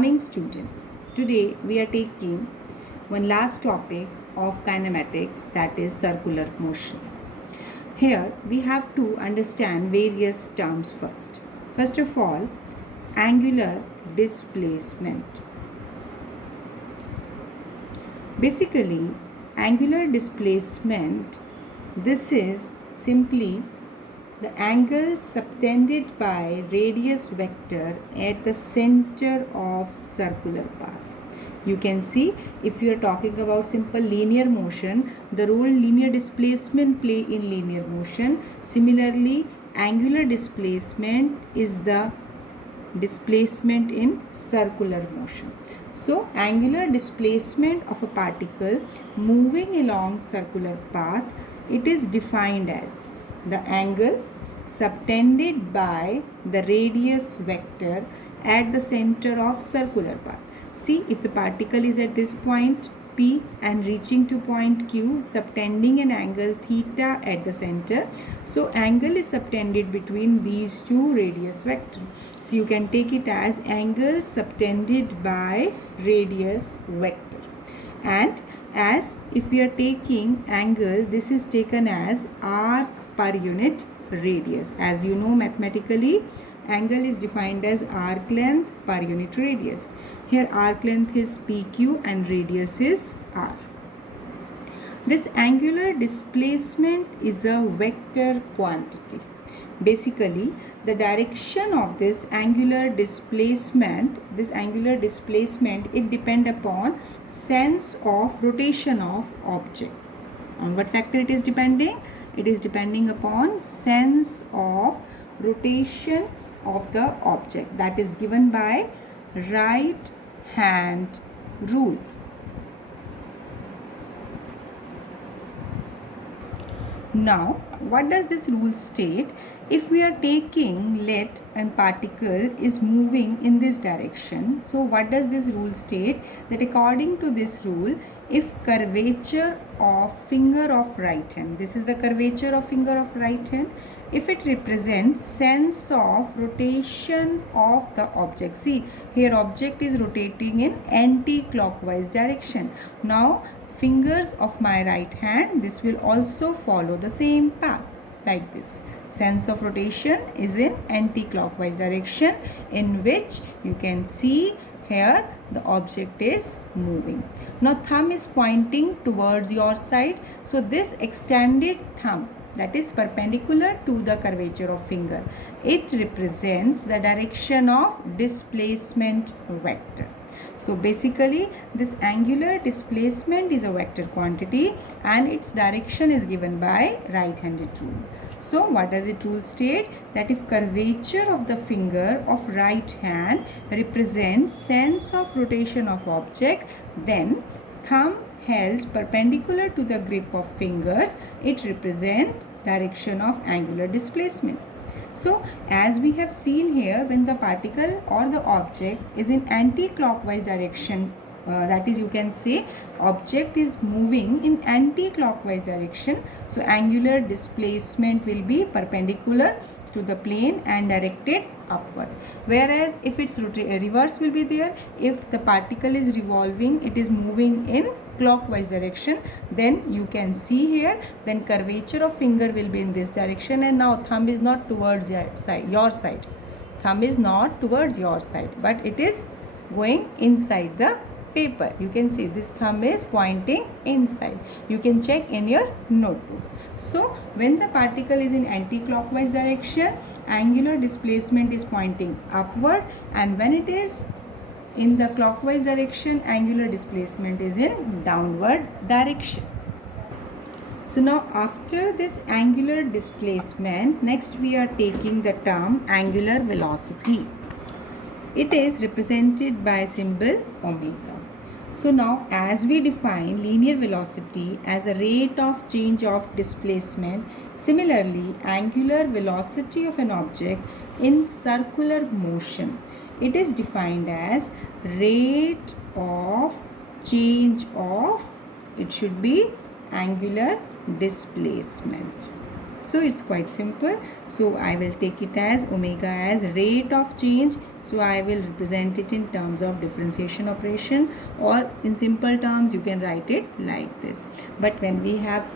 morning, students. Today we are taking one last topic of kinematics, that is circular motion. Here we have to understand various terms first. First of all, angular displacement. Basically, angular displacement, this is simply the angle subtended by radius vector at the center of circular path. You can see, if you are talking about simple linear motion, the role linear displacement play in linear motion. Similarly, angular displacement is the displacement in circular motion. So angular displacement of a particle moving along circular path, it is defined as the angle subtended by the radius vector at the center of circular path. See, if the particle is at this point P and reaching to point Q, subtending an angle theta at the center. So angle is subtended between these two radius vectors. So you can take it as angle subtended by radius vector. And as if we are taking angle, this is taken as arc per unit radius. As you know, mathematically, angle is defined as arc length per unit radius. Here arc length is PQ and radius is R. This angular displacement is a vector quantity. Basically, the direction of this angular displacement, it depends upon sense of rotation of object. On what factor it is depending? It is depending upon sense of rotation of the object, that is given by right hand rule. Now, what does this rule state? If we are taking, let a particle is moving in this direction. So what does this rule state? That according to this rule, if curvature of finger of right hand, this is the curvature of finger of right hand, if it represents sense of rotation of the object. See, here object is rotating in anti-clockwise direction. Now, fingers of my right hand, this will also follow the same path like this. Sense of rotation is in anti-clockwise direction, in which you can see here the object is moving. Now thumb is pointing towards your side. So this extended thumb, that is perpendicular to the curvature of finger, it represents the direction of displacement vector. So basically, this angular displacement is a vector quantity and its direction is given by right-handed rule. So what does it rule state? That if curvature of the finger of right hand represents sense of rotation of object, then thumb held perpendicular to the grip of fingers, it represents direction of angular displacement. So as we have seen here, when the particle or the object is in anti-clockwise direction, that is, you can say object is moving in anti-clockwise direction, so angular displacement will be perpendicular to the plane and directed upward. Whereas if its reverse will be there, if the particle is revolving, it is moving in clockwise direction, then you can see here, then curvature of finger will be in this direction, and now thumb is not towards your side. Thumb is not towards your side, but it is going inside the paper. You can see this thumb is pointing inside. You can check in your notebooks. So when the particle is in anti-clockwise direction, angular displacement is pointing upward, and when it is in the clockwise direction, angular displacement is in downward direction. So now after this angular displacement, next we are taking the term angular velocity. It is represented by symbol omega. So now as we define linear velocity as a rate of change of displacement, similarly angular velocity of an object in circular motion, it is defined as rate of change of, it should be angular displacement. So it's quite simple. So I will take it as omega as rate of change. So I will represent it in terms of differentiation operation, or in simple terms you can write it like this. But when we have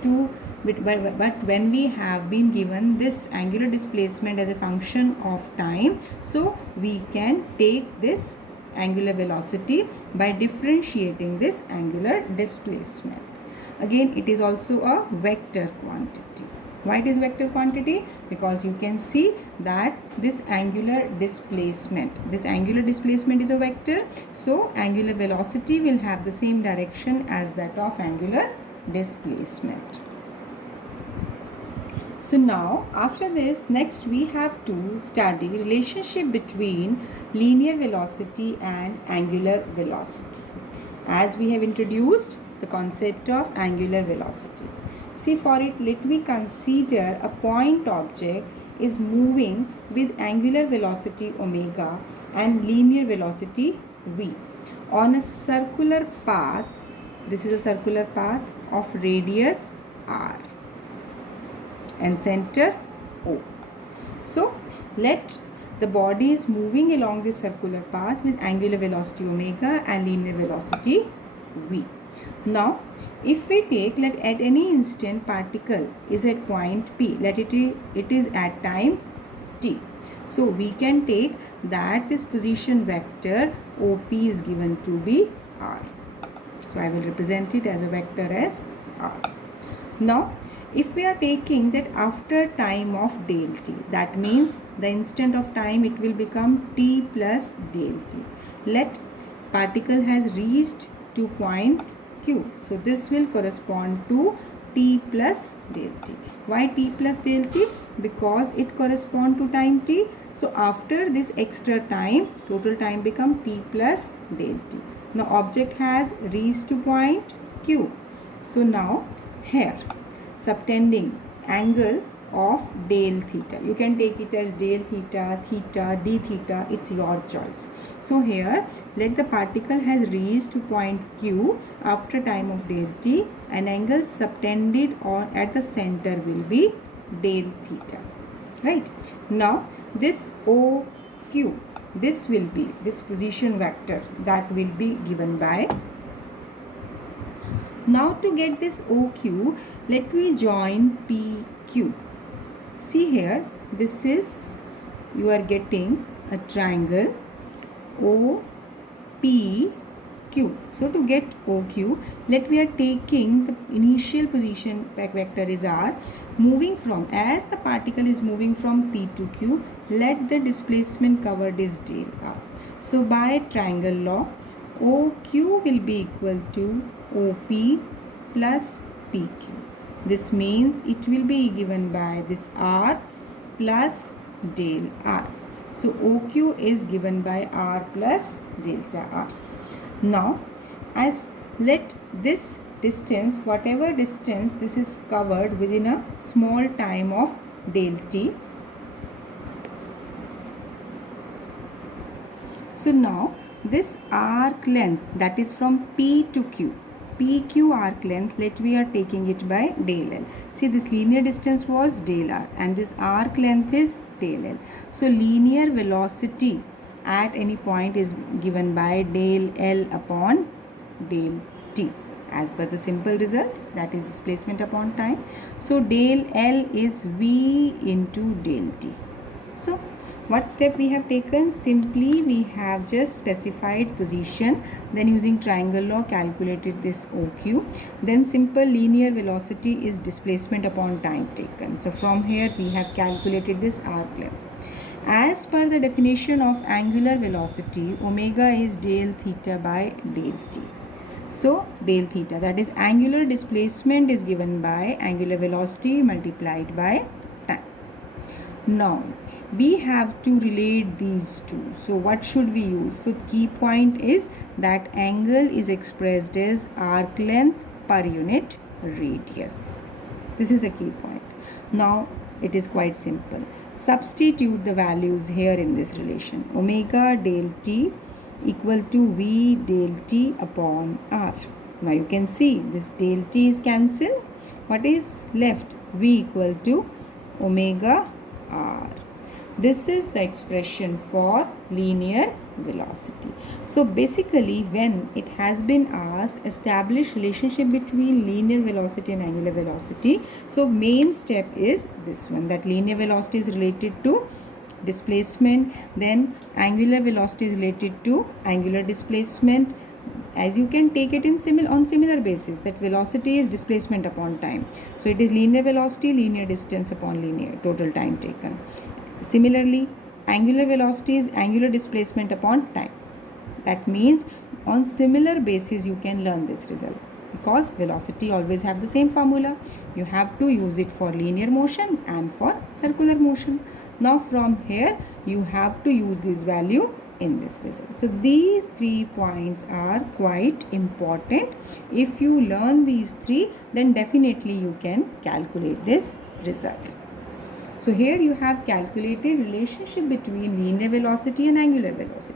when we have been given this angular displacement as a function of time, so we can take this angular velocity by differentiating this angular displacement. Again, it is also a vector quantity. Why it is vector quantity? Because you can see that this angular displacement is a vector. So angular velocity will have the same direction as that of angular displacement. So now after this, next we have to study relationship between linear velocity and angular velocity, as we have introduced the concept of angular velocity. See, for it, let me consider a point object is moving with angular velocity omega and linear velocity v on a circular path. This is a circular path of radius r and center O. So let the body is moving along this circular path with angular velocity omega and linear velocity v. Now if we take, let at any instant particle is at point P, let it is at time t. So we can take that this position vector OP is given to be r. So I will represent it as a vector as r. Now if we are taking that after time of del t, that means the instant of time it will become t plus del t. Let particle has reached to point Q. So this will correspond to t plus del t. Why t plus del t? Because it corresponds to time t. So after this extra time, total time become t plus del t. Now object has reached to point Q. So now here subtending angle of del theta. You can take it as del theta, theta, d theta. It's your choice. So here, let the particle has reached to point Q after time of del t. An angle subtended or at the center will be del theta. Right? Now, this OQ, this will be this position vector that will be given by. Now to get this OQ, let me join PQ. See here, this is, you are getting a triangle OPQ. So to get OQ, let we are taking the initial position vector is R, moving from, as the particle is moving from P to Q, let the displacement covered is del R. So by triangle law, OQ will be equal to OP plus PQ. This means it will be given by this R plus del R. So OQ is given by R plus delta R. Now, as let this distance, whatever distance this is covered within a small time of del t. So now this arc length, that is from P to Q. PQ arc length, let we are taking it by del L. See, this linear distance was del R and this arc length is del L. So linear velocity at any point is given by del L upon del T as per the simple result, that is displacement upon time. So del L is V into del T. So what step we have taken? Simply we have just specified position, then using triangle law calculated this OQ, then simple linear velocity is displacement upon time taken. So from here we have calculated this arc length. As per the definition of angular velocity, omega is del theta by del t. So del theta, that is angular displacement, is given by angular velocity multiplied by time. Now we have to relate these two. So what should we use? So key point is that angle is expressed as arc length per unit radius. This is the key point. Now it is quite simple. Substitute the values here in this relation. Omega del t equal to V del t upon R. Now you can see this del t is cancelled. What is left? V equal to omega r. This is the expression for linear velocity. So basically, when it has been asked establish relationship between linear velocity and angular velocity, so main step is this one, that linear velocity is related to displacement, then angular velocity is related to angular displacement. As you can take it in similar basis, that velocity is displacement upon time, so it is linear velocity, linear distance upon linear total time taken. Similarly, angular velocity is angular displacement upon time. That means on similar basis you can learn this result, because velocity always have the same formula. You have to use it for linear motion and for circular motion. Now from here you have to use this value in this result. So these 3 points are quite important. If you learn these 3, then definitely you can calculate this result. So here you have calculated relationship between linear velocity and angular velocity.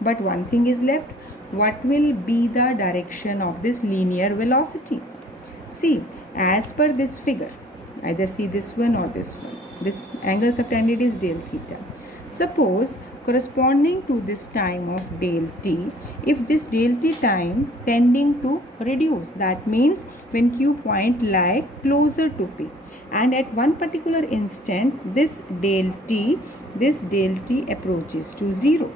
But one thing is left. What will be the direction of this linear velocity? See, as per this figure, either see this one or this one. This angle subtended is del theta. Suppose corresponding to this time of del t, if this del t time tending to reduce, that means when Q point lie closer to P, and at one particular instant this del t approaches to 0,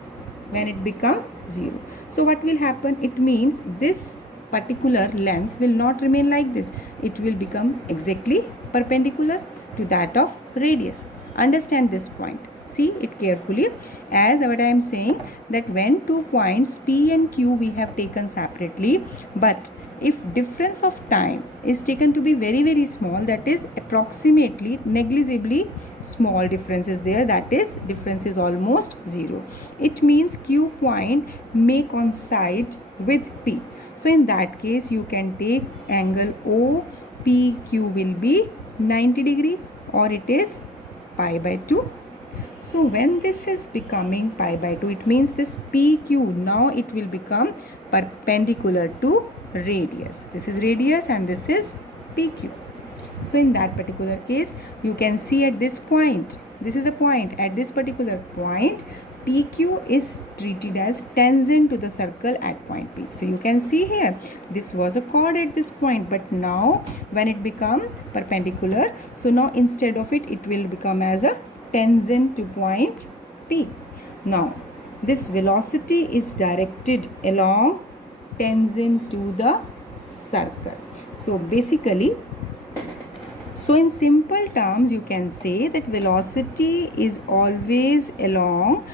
when it becomes 0. So what will happen? It means this particular length will not remain like this. It will become exactly perpendicular to that of radius. Understand this point. See it carefully. As what I am saying, that when 2 points P and Q we have taken separately, but if difference of time is taken to be very small, that is approximately negligibly small difference is there, that is difference is almost 0, it means Q point may coincide with P. So in that case you can take angle OPQ will be 90 degree, or it is pi by 2. So when this is becoming pi by 2, it means this PQ now it will become perpendicular to radius. This is radius and this is PQ. So in that particular case, you can see at this point, this is a point, at this particular point PQ is treated as tangent to the circle at point P. So you can see here, this was a chord at this point, but now when it become perpendicular, so now instead of it, it will become as a tangent to point P. Now this velocity is directed along tangent to the circle. So basically, so in simple terms you can say that velocity is always along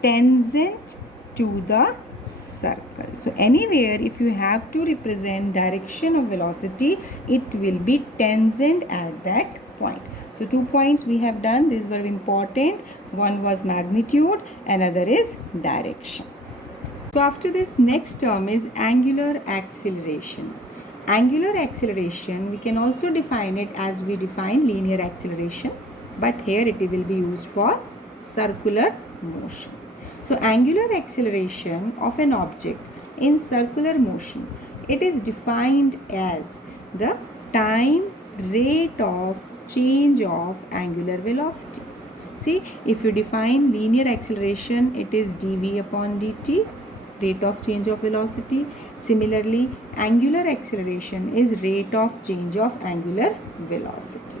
tangent to the circle. So anywhere if you have to represent direction of velocity, it will be tangent at that point. So 2 points we have done, these were important. One was magnitude, another is direction. So after this, next term is angular acceleration. Angular acceleration, we can also define it as we define linear acceleration, but here it will be used for circular motion. So angular acceleration of an object in circular motion, it is defined as the time rate of change of angular velocity. See, if you define linear acceleration, it is dv upon dt, rate of change of velocity. Similarly, angular acceleration is rate of change of angular velocity.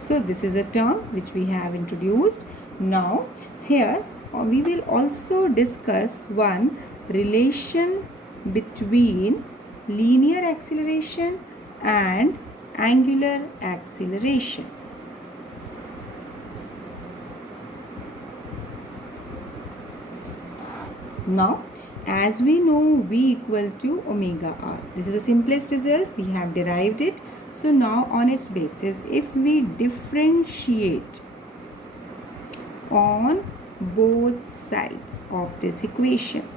So this is a term which we have introduced. Now here we will also discuss one relation between linear acceleration and angular acceleration. Now, as we know, V equal to omega r. This is the simplest result. We have derived it. So now on its basis, if we differentiate on both sides of this equation,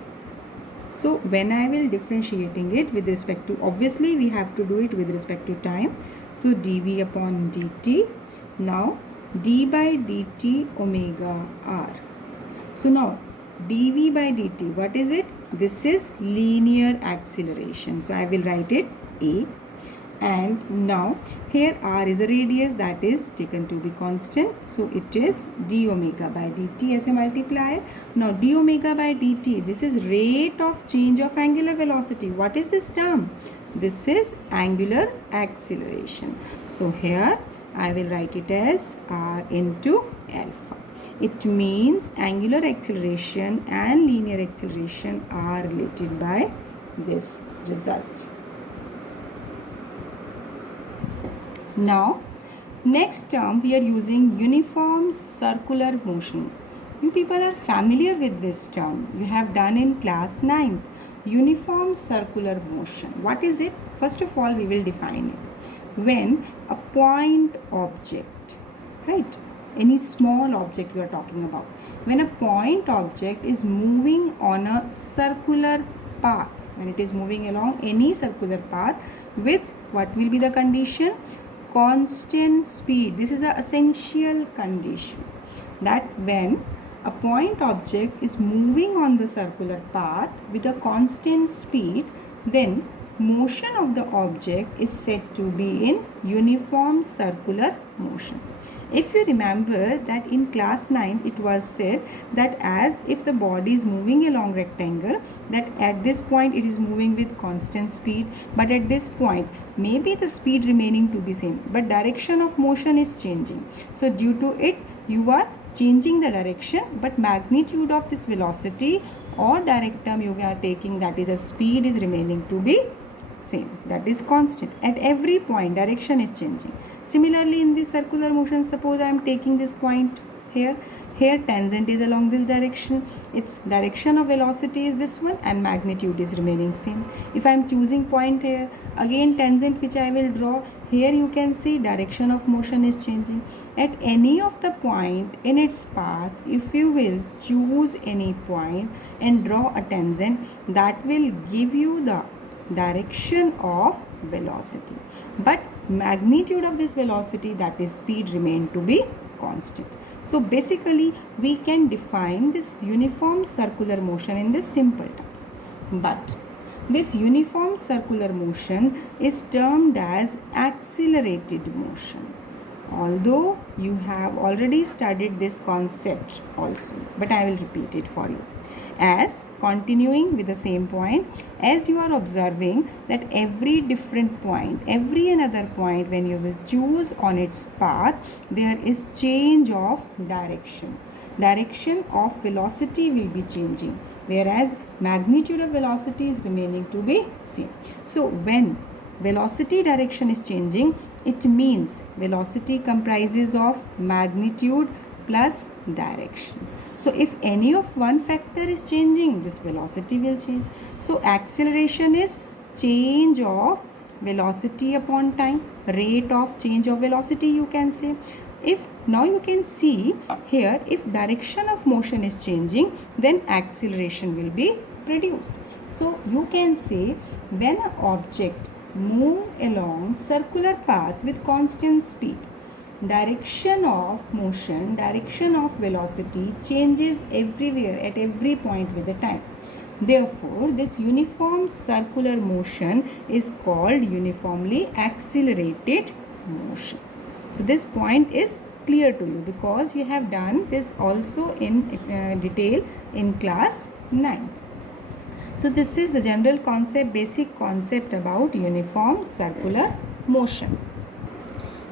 so when I will differentiating it with respect to, obviously we have to do it with respect to time. So dv upon dt. Now d by dt omega r. So now dv by dt, what is it? This is linear acceleration. So I will write it A. And now here r is a radius that is taken to be constant, so it is d omega by dt as a multiplier. Now d omega by dt, this is rate of change of angular velocity. What is this term? This is angular acceleration. So here I will write it as r into alpha. It means angular acceleration and linear acceleration are related by this result. Now, next term we are using uniform circular motion. You people are familiar with this term. You have done in class 9th. Uniform circular motion. What is it? First of all, we will define it. When a point object, right? Any small object you are talking about. When a point object is moving on a circular path, when it is moving along any circular path with what will be the condition? Constant speed. This is the essential condition, that when a point object is moving on the circular path with a constant speed, then motion of the object is said to be in uniform circular motion. If you remember that in class 9 it was said that as if the body is moving along rectangle, that at this point it is moving with constant speed, but at this point maybe the speed remaining to be same, but direction of motion is changing. So due to it you are changing the direction, but magnitude of this velocity or direct term you are taking, that is a speed, is remaining to be same, that is constant. At every point direction is changing. Similarly in this circular motion, suppose I am taking this point here tangent is along this direction, its direction of velocity is this one and magnitude is remaining same. If I am choosing point here, again tangent which I will draw, here you can see direction of motion is changing. At any of the point in its path, if you will choose any point and draw a tangent, that will give you the direction of velocity, but magnitude of this velocity, that is speed, remain to be constant. So basically we can define this uniform circular motion in this simple terms, but this uniform circular motion is termed as accelerated motion. Although you have already studied this concept also, but I will repeat it for you. As continuing with the same point, as you are observing that every different point, every another point, when you will choose on its path, there is change of direction. Direction of velocity will be changing, whereas magnitude of velocity is remaining to be same. So when velocity direction is changing, it means velocity comprises of magnitude plus direction. So if any of one factor is changing, this velocity will change. So acceleration is change of velocity upon time, rate of change of velocity you can say. If now you can see here, if direction of motion is changing, then acceleration will be produced. So you can say when an object move along circular path with constant speed, direction of motion, direction of velocity changes everywhere at every point with the time. Therefore, this uniform circular motion is called uniformly accelerated motion. So this point is clear to you because you have done this also in detail in class 9th. So this is the general concept, basic concept about uniform circular motion.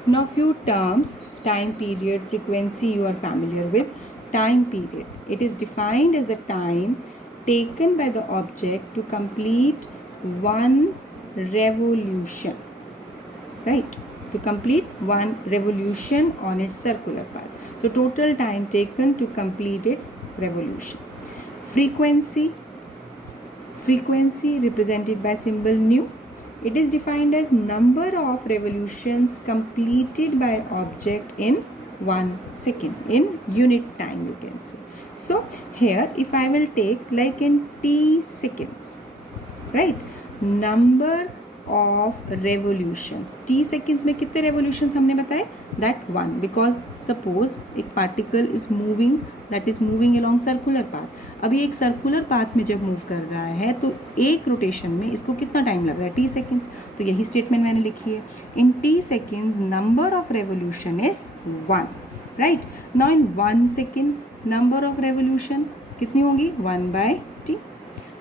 Now few terms, time period, frequency you are familiar with. Time period. It is defined as the time taken by the object to complete one revolution. Right? To complete one revolution on its circular path. So total time taken to complete its revolution. Frequency. Frequency represented by symbol nu. It is defined as number of revolutions completed by object in 1 second, in unit time you can say. So here if I will take like in t seconds, right, number of revolutions, T seconds में कितने revolutions हमने बताए, that 1, because suppose एक particle is moving, that is moving along circular path. अभी एक circular path में जब move कर रहा है तो एक रोटेशन में इसको कितना टाइम लग रहा है, टी सेकेंड्स। तो यही स्टेटमेंट मैंने लिखी है, in t seconds number of revolution is 1, right. Now in 1 second number of revolution कितनी होगी, 1/t.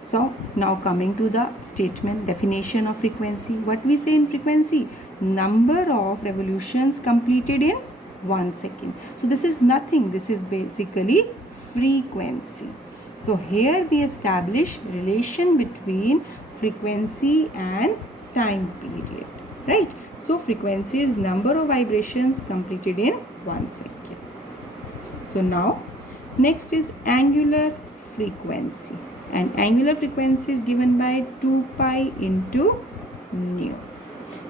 So now coming to the statement definition of frequency, what we say in frequency, number of revolutions completed in 1 second. So this is nothing, this is basically frequency. So here we establish relation between frequency and time period, right? So frequency is number of vibrations completed in 1 second. So now next is angular frequency, and angular frequency is given by 2 pi into nu.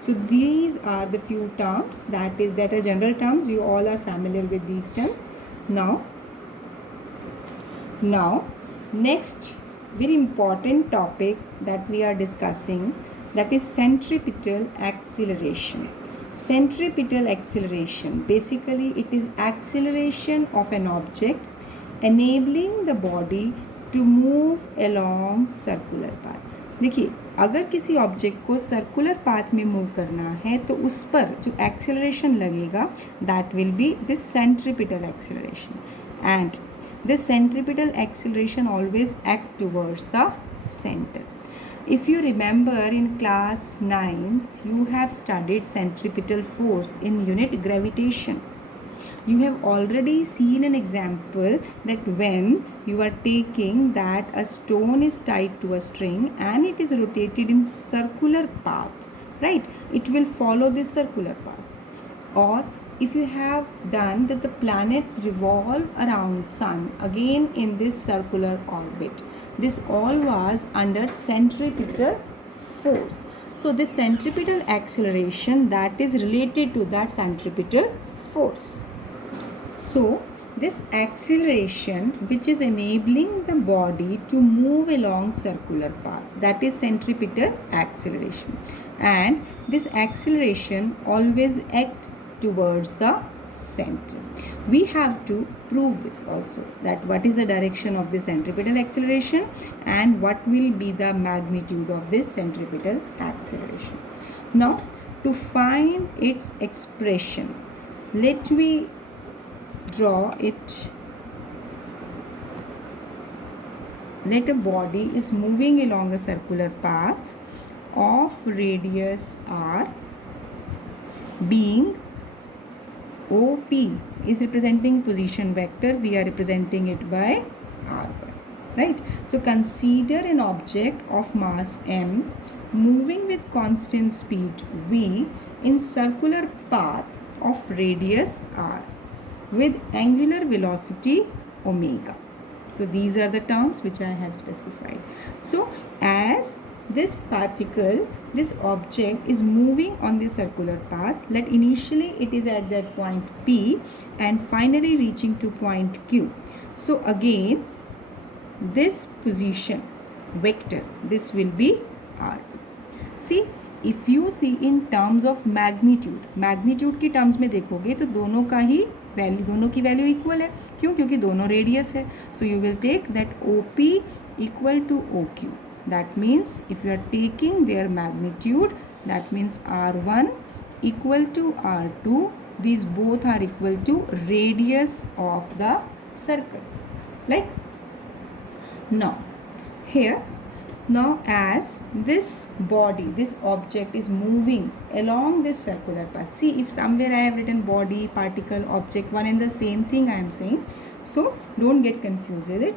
So these are the few terms that are general terms, you all are familiar with these terms. Now next very important topic that we are discussing, that is centripetal acceleration. Centripetal acceleration, basically it is acceleration of an object enabling the body to move along circular path. देखिए, अगर किसी object को circular path में move करना है तो उस पर जो एक्सेलरेशन लगेगा that will be this centripetal acceleration, and this centripetal acceleration always act towards the centre. If you remember in class 9th, you have studied centripetal force in unit gravitation. You have already seen an example that when you are taking that a stone is tied to a string and it is rotated in circular path, right? It will follow this circular path. Or if you have done that the planets revolve around sun again in this circular orbit, this all was under centripetal force. So this centripetal acceleration that is related to that centripetal force. So this acceleration which is enabling the body to move along circular path, that is centripetal acceleration, and this acceleration always act towards the center. We have to prove this also, that what is the direction of this centripetal acceleration and what will be the magnitude of this centripetal acceleration. Now to find its expression, let me draw it. Let a body is moving along a circular path of radius r, being OP is representing position vector, we are representing it by r1, right? So consider an object of mass m moving with constant speed v in circular path of radius r with angular velocity omega. So these are the terms which I have specified. So as this particle, this object is moving on the circular path, let initially it is at that point P and finally reaching to point Q. So again this position vector, this will be R2. See, if you see in terms of magnitude की terms में देखोगे तो दोनों का ही value, दोनों की value equal है. क्यों? क्योंकि दोनों रेडियस है. So you will take that OP equal to OQ. That means if you are taking their magnitude, that means R1 equal to R2. These both are equal to radius of the circle. Like now here, now as this body, this object is moving along this circular path. See, if somewhere I have written body, particle, object, one and the same thing I am saying. So don't get confused with it.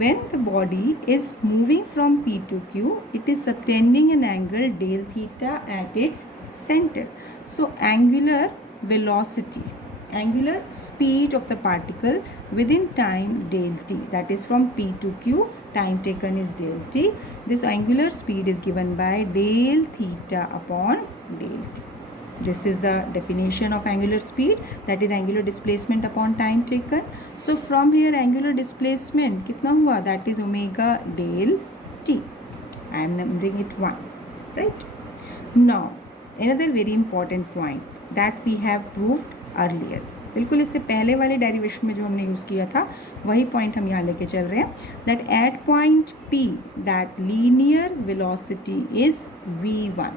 When the body is moving from P to Q, it is subtending an angle del theta at its center. So angular velocity, angular speed of the particle within time del t, that is from P to Q, time taken is del t. This angular speed is given by del theta upon del t. This is the definition of angular speed, that is angular displacement upon time taken. So from here angular displacement कितना हुआ, that is omega del t. I am numbering it 1, right? Now, another very important point that we have proved earlier. बिल्कुल इससे पहले वाले derivation में जो हमने use किया था वही पॉइंट हम यहाँ लेके चल रहे हैं. That at point P that linear velocity is v1,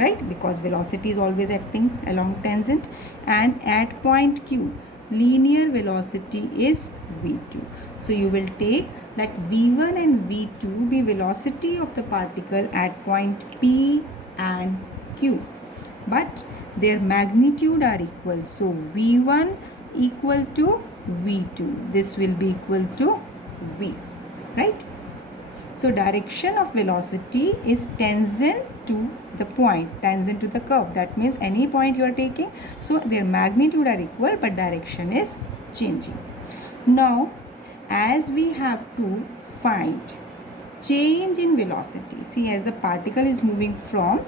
right? Because velocity is always acting along tangent, and at point Q linear velocity is v2. So you will take that v1 and v2 be velocity of the particle at point P and Q, but their magnitude are equal. So v1 equal to v2, this will be equal to v, right? So direction of velocity is tangent to the point, tangent to the curve. That means any point you are taking, so their magnitude are equal but direction is changing. Now, as we have to find change in velocity, see, as the particle is moving from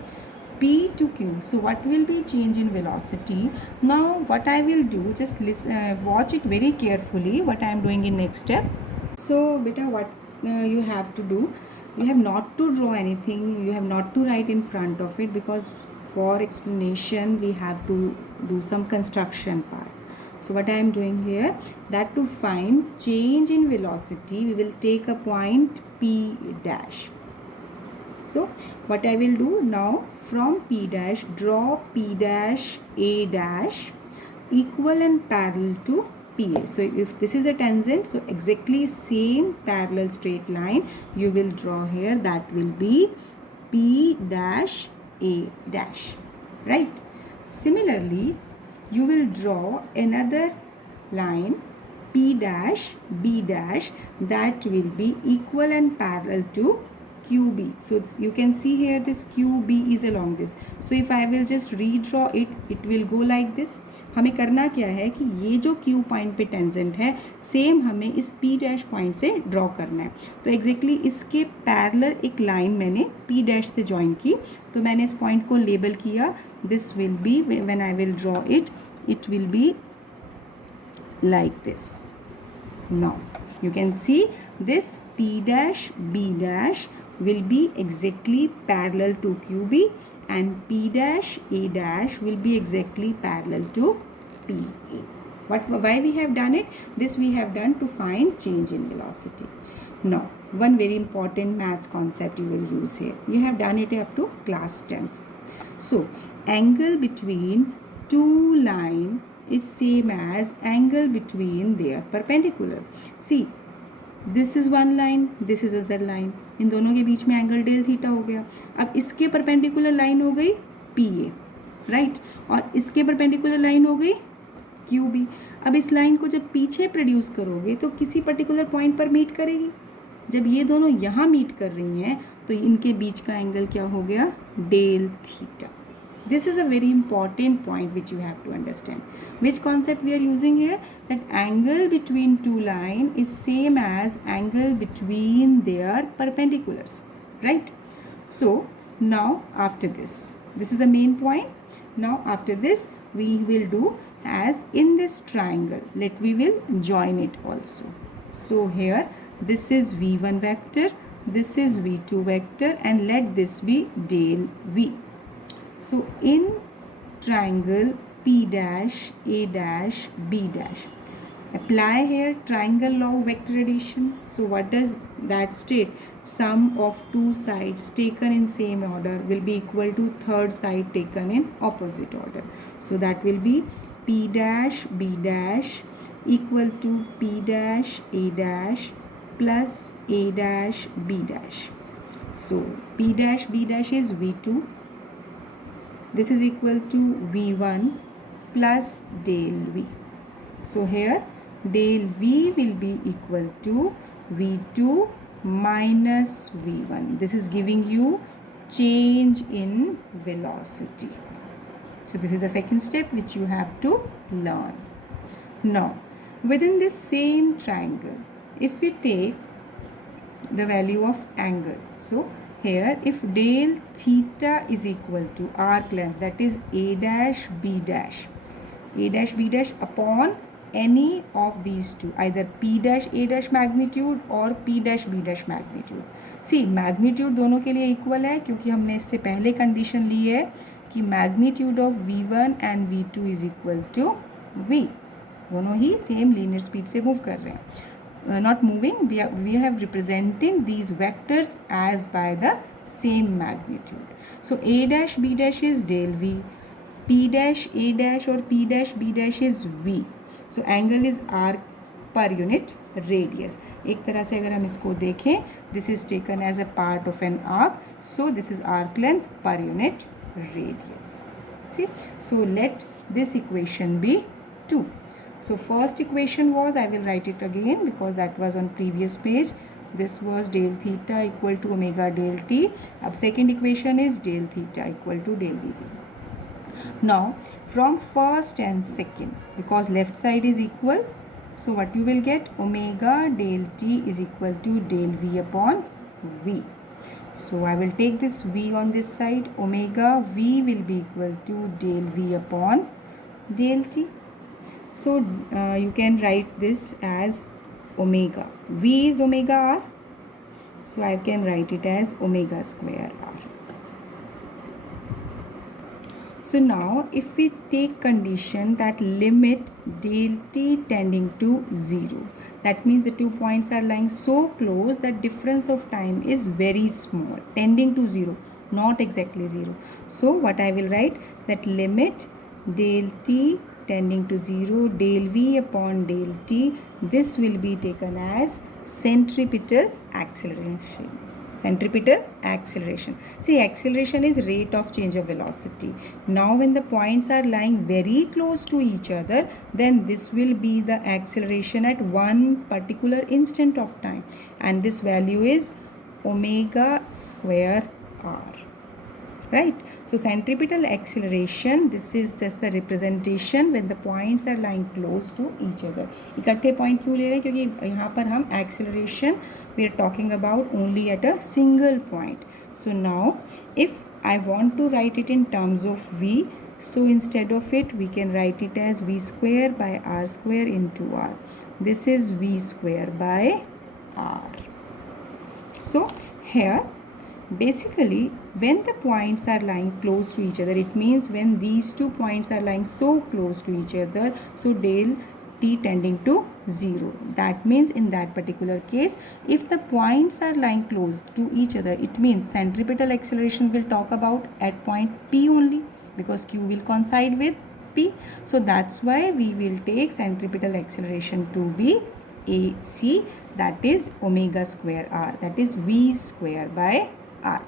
P to Q, so what will be change in velocity? Now what I will do, just listen, watch it very carefully what I am doing in next step. So beta, what you have to do, you have not to draw anything, you have not to write in front of it, because for explanation we have to do some construction part. So what I am doing here, that to find change in velocity we will take a point P dash. So what I will do now, from P dash draw P dash A dash equal and parallel to PA. So if this is a tangent, so exactly same parallel straight line you will draw here, that will be P dash A dash, right? Similarly, you will draw another line P dash B dash, that will be equal and parallel to QB. So you can see here this QB is along this. So if I will just redraw it, it will go like this. हमें करना क्या है कि ये जो Q point पे tangent है same हमें इस P डैश पॉइंट से ड्रॉ करना है. तो एग्जैक्टली इसके पैरेलल एक लाइन मैंने P डैश से ज्वाइन की, तो मैंने इस पॉइंट को लेबल किया. This will be, when I will draw it, it will be like this. Now you can see this P dash B dash will be exactly parallel to QB, and P dash A dash will be exactly parallel to PA. Why we have done it? This we have done to find change in velocity. Now one very important maths concept you will use here. You have done it up to class 10th. So angle between two lines is same as angle between their perpendicular. See, this is one line, this is other line. इन दोनों के बीच में angle del theta हो गया. अब इसके perpendicular line हो गई PA, right, और इसके परपेंडिकुलर लाइन हो गई QB. अब इस लाइन को जब पीछे प्रोड्यूस करोगे तो किसी पर्टिकुलर पॉइंट पर मीट करेगी. जब ये दोनों यहाँ मीट कर रही हैं तो इनके बीच का एंगल क्या हो गया? Del theta. This is a very important point which you have to understand. Which concept we are using here? That angle between two lines is same as angle between their perpendiculars, right? So now after this is the main point. Now after this we will do as in this triangle. We will join it also. So here this is V1 vector, this is V2 vector, and let this be del V. So in triangle P dash A dash B dash, apply here triangle law of vector addition. So what does that state? Sum of two sides taken in same order will be equal to third side taken in opposite order. So that will be P dash B dash equal to P dash A dash plus A dash B dash. So P dash B dash is V2. This is equal to V1 plus del V. So here del V will be equal to V2 minus V1. This is giving you change in velocity. So this is the second step which you have to learn. Now within this same triangle, if we take the value of angle, so here if del theta is equal to arc length, that is A dash B dash, A dash B dash upon any of these two, either p dash a dash magnitude or p dash b dash magnitude. See, magnitude दोनों के लिए equal है क्योंकि हमने इससे पहले condition ली है कि magnitude of v1 and v2 is equal to v. दोनों ही सेम लीनियर स्पीड से मूव कर रहे हैं. Not moving, we have representing these vectors as by the same magnitude. So a dash b dash is del v, p dash a dash or p dash b dash is v. So angle is arc per unit radius. एक तरह से अगर हम इसको देखें, this is taken as a part of an arc, so this is arc length per unit radius. See, so let this equation be 2. So first equation was, I will write it again because that was on previous page. This was del theta equal to omega del t. अब second equation is del theta equal to del v. Now from first and second, because left side is equal, so what you will get, omega del t is equal to del v upon v. So I will take this v on this side, omega v will be equal to del v upon del t. So you can write this as omega. V is omega r, so I can write it as omega square r. So now if we take condition that limit del t tending to 0, that means the 2 points are lying so close that difference of time is very small, tending to 0, not exactly 0. So what I will write, that limit del t tending to 0 del v upon del t, this will be taken as centripetal acceleration. Centripetal acceleration. See, acceleration is rate of change of velocity. Now when the points are lying very close to each other, then this will be the acceleration at one particular instant of time, and this value is omega square r. Right? So centripetal acceleration, this is just the representation when the points are lying close to each other. इकट्ठे point क्यों ले रहे हैं? क्योंकि यहाँ पर हम acceleration we are talking about only at a single point. So now if I want to write it in terms of v, so instead of it we can write it as v square by r square into r. This is v square by r. So here basically when the points are lying close to each other, it means when these 2 points are lying so close to each other, so del t tending to 0, that means in that particular case if the points are lying close to each other, it means centripetal acceleration will talk about at point p only, because q will coincide with p. So that's why we will take centripetal acceleration to be ac, that is omega square r, that is v square by r.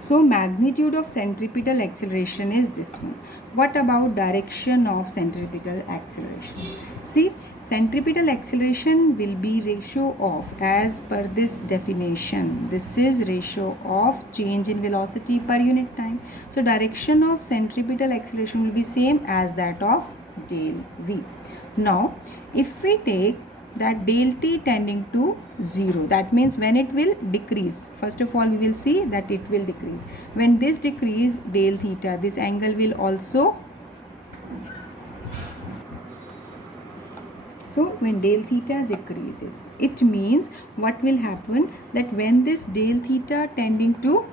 So magnitude of centripetal acceleration is this one. What about direction of centripetal acceleration? See, centripetal acceleration will be ratio of, as per this definition, this is ratio of change in velocity per unit time. So direction of centripetal acceleration will be same as that of del v. Now if we take that del t tending to 0, that means when it will decrease, first of all we will see that it will decrease. When this decrease del theta, this angle will also, so when del theta decreases, it means what will happen, that when this del theta tending to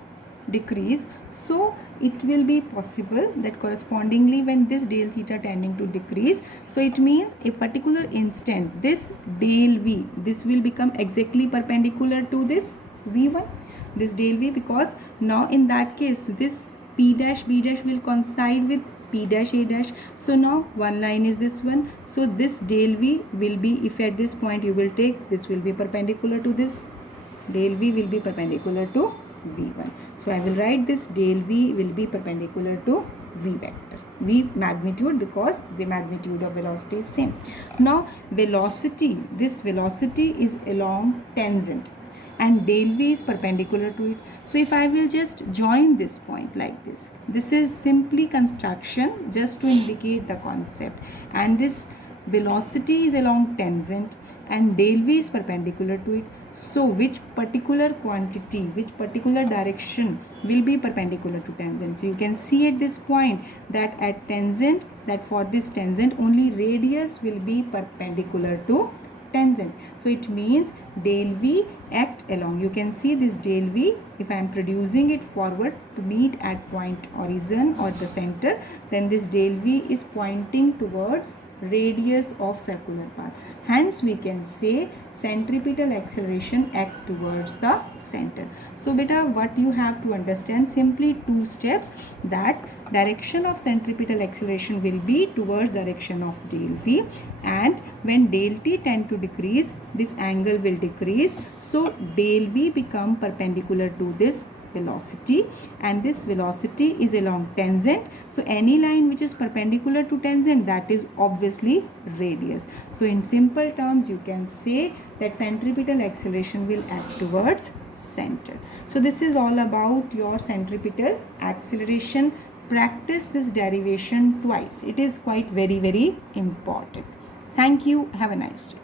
decrease, so it will be possible that correspondingly when this del theta tending to decrease, so it means a particular instant this del v, this will become exactly perpendicular to this v1, this del v, because now in that case this p dash b dash will coincide with p dash a dash. So now one line is this one, so this del v will be, if at this point you will take, this will be perpendicular to this, del v will be perpendicular to v1. So I will write this del v will be perpendicular to v vector, v magnitude, because the magnitude of velocity is same. Now velocity, this velocity is along tangent and del v is perpendicular to it. So if I will just join this point like this, this is simply construction just to indicate the concept, and this velocity is along tangent and del v is perpendicular to it. So which particular quantity, which particular direction will be perpendicular to tangent? So you can see at this point that at tangent, that for this tangent only radius will be perpendicular to tangent. So it means del V act along. You can see this del V, if I am producing it forward to meet at point origin or the center, then this del V is pointing towards radius of circular path. Hence we can say centripetal acceleration act towards the center. So beta, what you have to understand, simply two steps, that direction of centripetal acceleration will be towards direction of del V, and when del T tend to decrease, this angle will decrease, so del V become perpendicular to this velocity, and this velocity is along tangent. So any line which is perpendicular to tangent, that is obviously radius. So in simple terms you can say that centripetal acceleration will act towards center. So this is all about your centripetal acceleration. Practice this derivation twice. It is quite very important. Thank you. Have a nice day.